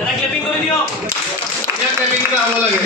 এটা ক্লিপিং করে দিও। এটা ক্লিপিংটা ভালো লাগে।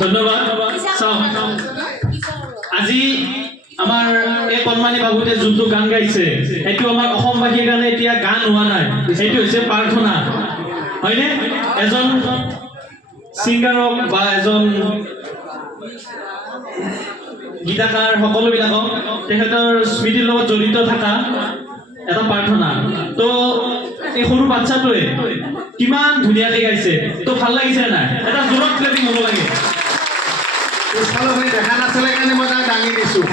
ধন্যবাদ আজি আমাৰ এই কণমানি বাবুতে যোনটো গান গাইছে এইটো আমাৰ অসমবাসীৰ কাৰণে এতিয়া গান হোৱা নাই এইটো হৈছে প্ৰাৰ্থনা হয়নে এজন সিংগাৰক বা এজন গীতাকাৰ সকলোবিলাকক তেখেতৰ স্মৃতিৰ লগত জড়িত থকা এটা প্ৰাৰ্থনা তো এই সৰু বাচ্চাটোৱে কিমান ধুনীয়াকৈ গাইছে তো ভাল লাগিছে নাই এটা জোৰত ক্লেপিং হ'ব লাগে পিছফালৰখিনি দেখা নাছিলে কাৰণে মই তাক দাঙি দিছোঁ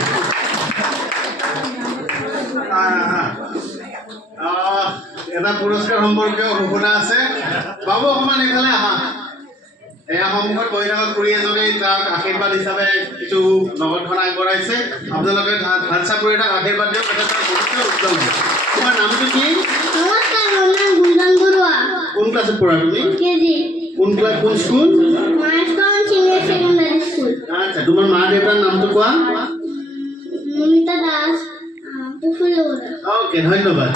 এটা পুৰস্কাৰ সম্পৰ্কীয় ঘোষণা আছে বাবু অকণমান এইফালে আহা এয়া সন্মুখত বহি থকা খুৰী এজনে তাক আশীৰ্বাদ হিচাপে কিছু নগদ ধন আগবঢ়াইছে আপোনালোকে ভাল চাপৰি তাক আশীৰ্বাদ দিয়ক এটা তাৰ ভৱিষ্যত উজ্জ্বল হ'ব তোমাৰ নামটো কি নমস্কাৰ মোৰ নাম গুঞ্জন বৰুৱা কোন ক্লাছত পঢ়া তুমি কেজি কোন ক্লাছ কোন school milestone senior secondary school আচ্ছা তোমাৰ মা দেউতাৰ নামটো কোৱা মমিতা দাস পুফুল বৰুৱা ওকে ধন্যবাদ